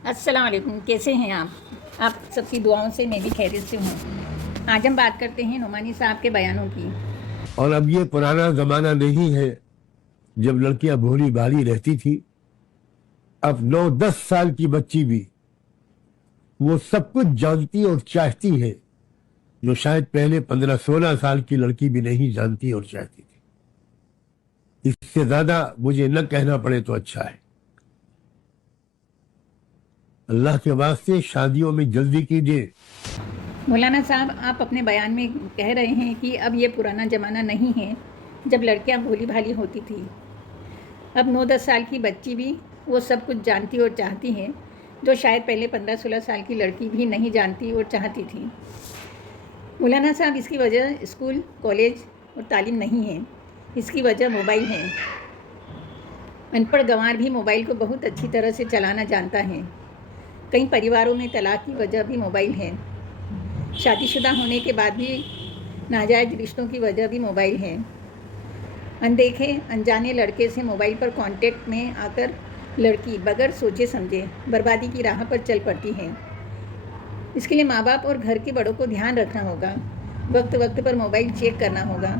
अस्सलाम वालेकुम। कैसे हैं आप सबकी दुआओं से मैं भी खैरियत से हूँ। आज हम बात करते हैं नुमानी साहब के बयानों की। और अब ये पुराना जमाना नहीं है जब लड़कियां भोली भाली रहती थी। अब 9-10 साल की बच्ची भी वो सब कुछ जानती और चाहती है जो शायद पहले 15-16 साल की लड़की भी नहीं जानती और चाहती थी। इससे ज्यादा मुझे न कहना पड़े तो अच्छा है। अल्लाह के वास्ते शादियों में जल्दी कीजिए। मौलाना साहब, आप अपने बयान में कह रहे हैं कि अब ये पुराना ज़माना नहीं है जब लड़कियां भोली भाली होती थी। अब 9-10 साल की बच्ची भी वो सब कुछ जानती और चाहती है जो शायद पहले 15-16 साल की लड़की भी नहीं जानती और चाहती थी। मौलाना साहब, इसकी वजह स्कूल, कॉलेज और तालीम नहीं है, इसकी वजह मोबाइल है। अनपढ़ गंवार भी मोबाइल को बहुत अच्छी तरह से चलाना जानता है। कई परिवारों में तलाक की वजह भी मोबाइल है। शादीशुदा होने के बाद भी नाजायज़ रिश्तों की वजह भी मोबाइल है। अनदेखे अनजाने लड़के से मोबाइल पर कांटेक्ट में आकर लड़की बगैर सोचे समझे बर्बादी की राह पर चल पड़ती है। इसके लिए माँ बाप और घर के बड़ों को ध्यान रखना होगा। वक्त वक्त पर मोबाइल चेक करना होगा।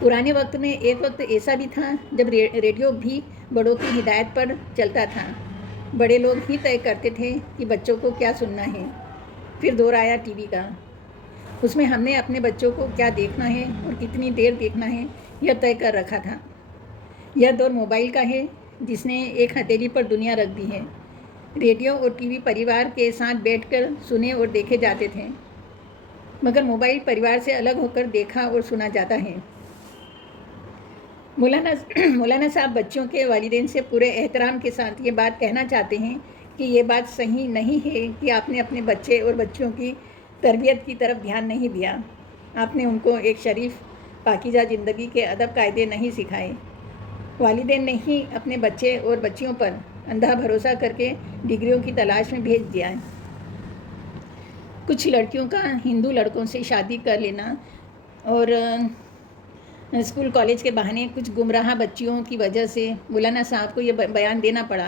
पुराने वक्त में एक वक्त ऐसा भी था जब रेडियो भी बड़ों की हिदायत पर चलता था। बड़े लोग ही तय करते थे कि बच्चों को क्या सुनना है। फिर दौर आया टीवी का। उसमें हमने अपने बच्चों को क्या देखना है और कितनी देर देखना है यह तय कर रखा था। यह दौर मोबाइल का है जिसने एक हथेली पर दुनिया रख दी है। रेडियो और टीवी परिवार के साथ बैठकर सुने और देखे जाते थे, मगर मोबाइल परिवार से अलग होकर देखा और सुना जाता है। मौलाना साहब बच्चों के वालिदैन से पूरे एहतराम के साथ ये बात कहना चाहते हैं कि ये बात सही नहीं है कि आपने अपने बच्चे और बच्चियों की तरबियत की तरफ ध्यान नहीं दिया। आपने उनको एक शरीफ पाकीज़ा ज़िंदगी के अदब कायदे नहीं सिखाए। वालिदैन ने ही अपने बच्चे और बच्चियों पर अंधा भरोसा करके डिग्रियों की तलाश में भेज दिया है। कुछ लड़कियों का हिंदू लड़कों से शादी कर लेना और स्कूल कॉलेज के बहाने कुछ गुमराह बच्चियों की वजह से मौलाना साहब को ये बयान देना पड़ा,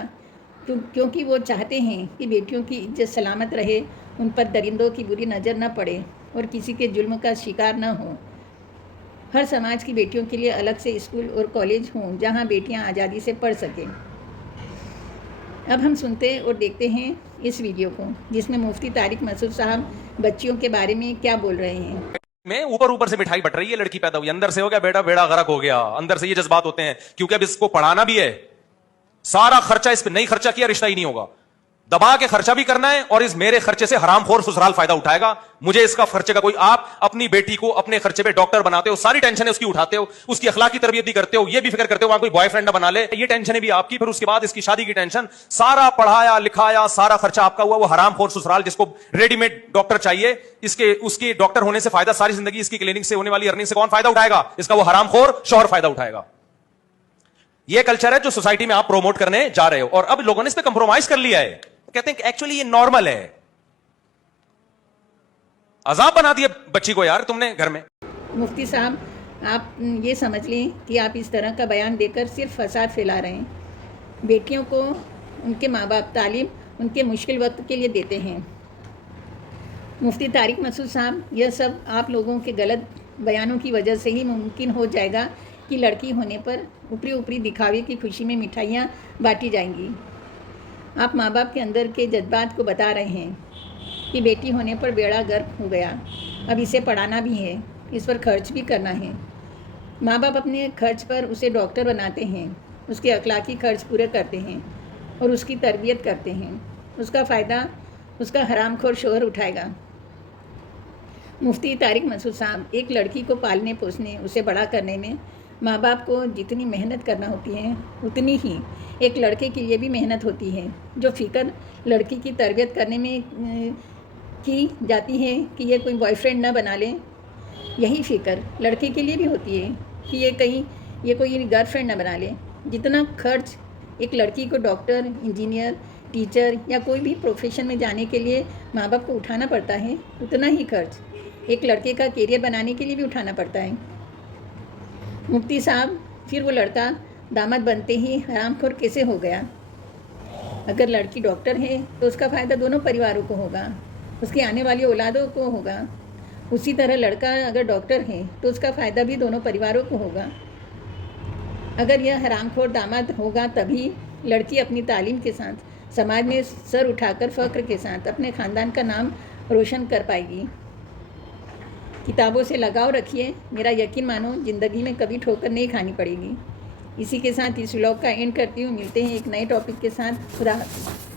क्योंकि वो चाहते हैं कि बेटियों की इज्जत सलामत रहे, उन पर दरिंदों की बुरी नज़र न पड़े और किसी के जुल्म का शिकार न हो। हर समाज की बेटियों के लिए अलग से स्कूल और कॉलेज हों जहां बेटियां आज़ादी से पढ़ सकें। अब हम सुनते और देखते हैं इस वीडियो को, जिसमें मुफ्ती तारिक मसूद साहब बच्चियों के बारे में क्या बोल रहे हैं। में ऊपर ऊपर से मिठाई बट रही है, लड़की पैदा हुई, अंदर से हो गया बेटा बेड़ा गर्क हो गया। अंदर से ये जज्बात होते हैं क्योंकि अब इसको पढ़ाना भी है, सारा खर्चा इस पे नहीं खर्चा किया रिश्ता ही नहीं होगा। दबा के खर्चा भी करना है और इस मेरे खर्चे से हरामखोर ससुराल फायदा उठाएगा। मुझे इसका खर्चे का कोई, आप अपनी बेटी को अपने खर्चे पे डॉक्टर बनाते हो, सारी टेंशन है उसकी उठाते हो, उसकी अखलाकी तरबियत भी करते हो, ये भी फिक्र करते हो वहां कोई बॉयफ्रेंड ना बना ले, ये टेंशन है भी आपकी। फिर उसके बाद इसकी शादी की टेंशन, सारा पढ़ाया लिखाया सारा खर्चा आपका हुआ। वो हरामखोर ससुराल जिसको रेडीमेड डॉक्टर चाहिए, इसके उसके डॉक्टर होने से फायदा, सारी जिंदगी इसकी क्लिनिक से होने वाली अर्निंग से कौन फायदा उठाएगा? इसका वो हरामखोर शौहर फायदा उठाएगा। ये कल्चर है जो सोसाइटी में आप प्रोमोट करने जा रहे हो और अब लोगों ने इस पे कंप्रोमाइज कर लिया है। कहते हैं कि एक्चुअली ये नॉर्मल है। अजाब बना दिया बच्ची को यार तुमने घर में। मुफ्ती साहब, आप ये समझ लें कि आप इस तरह का बयान देकर सिर्फ फसाद फैला रहे हैं। बेटियों को उनके माँ बाप तालीम उनके मुश्किल वक्त के लिए देते हैं। मुफ्ती तारिक मसूद साहब, यह सब आप लोगों के गलत बयानों की वजह से ही मुमकिन हो जाएगा कि लड़की होने पर ऊपरी ऊपरी दिखावे की खुशी में मिठाइयाँ बांटी जाएंगी। आप माँ बाप के अंदर के जज्बात को बता रहे हैं कि बेटी होने पर बेड़ा गर्क हो गया, अब इसे पढ़ाना भी है, इस पर खर्च भी करना है। माँ बाप अपने खर्च पर उसे डॉक्टर बनाते हैं, उसके अखलाकी खर्च पूरे करते हैं और उसकी तरबियत करते हैं। उसका फ़ायदा उसका हरामखोर शौहर उठाएगा। मुफ्ती तारिक मसूद साहब, एक लड़की को पालने पोसने उसे बड़ा करने में माँ बाप को जितनी मेहनत करना होती है उतनी ही एक लड़के के लिए भी मेहनत होती है। जो फ़िक्र लड़की की तरबियत करने में की जाती है कि ये कोई बॉयफ्रेंड ना बना ले, यही फ़िक्र लड़के के लिए भी होती है कि ये कोई गर्लफ्रेंड ना बना ले। जितना खर्च एक लड़की को डॉक्टर, इंजीनियर, टीचर या कोई भी प्रोफेशन में जाने के लिए माँ बाप को उठाना पड़ता है, उतना ही खर्च एक लड़के का करियर बनाने के लिए भी उठाना पड़ता है। मुफ्ती साहब, फिर वो लड़का दामाद बनते ही हरामखोर कैसे हो गया? अगर लड़की डॉक्टर है तो उसका फ़ायदा दोनों परिवारों को होगा, उसकी आने वाली औलादों को होगा। उसी तरह लड़का अगर डॉक्टर है तो उसका फ़ायदा भी दोनों परिवारों को होगा। अगर यह हरामखोर दामाद होगा तभी लड़की अपनी तालीम के साथ समाज में सर उठाकर फ़ख्र के साथ अपने ख़ानदान का नाम रोशन कर पाएगी। किताबों से लगाव रखिए, मेरा यकीन मानो ज़िंदगी में कभी ठोकर नहीं खानी पड़ेगी। इसी के साथ इस व्लॉग का एंड करती हूँ। मिलते हैं एक नए टॉपिक के साथ। खुदा हाफ़िज़।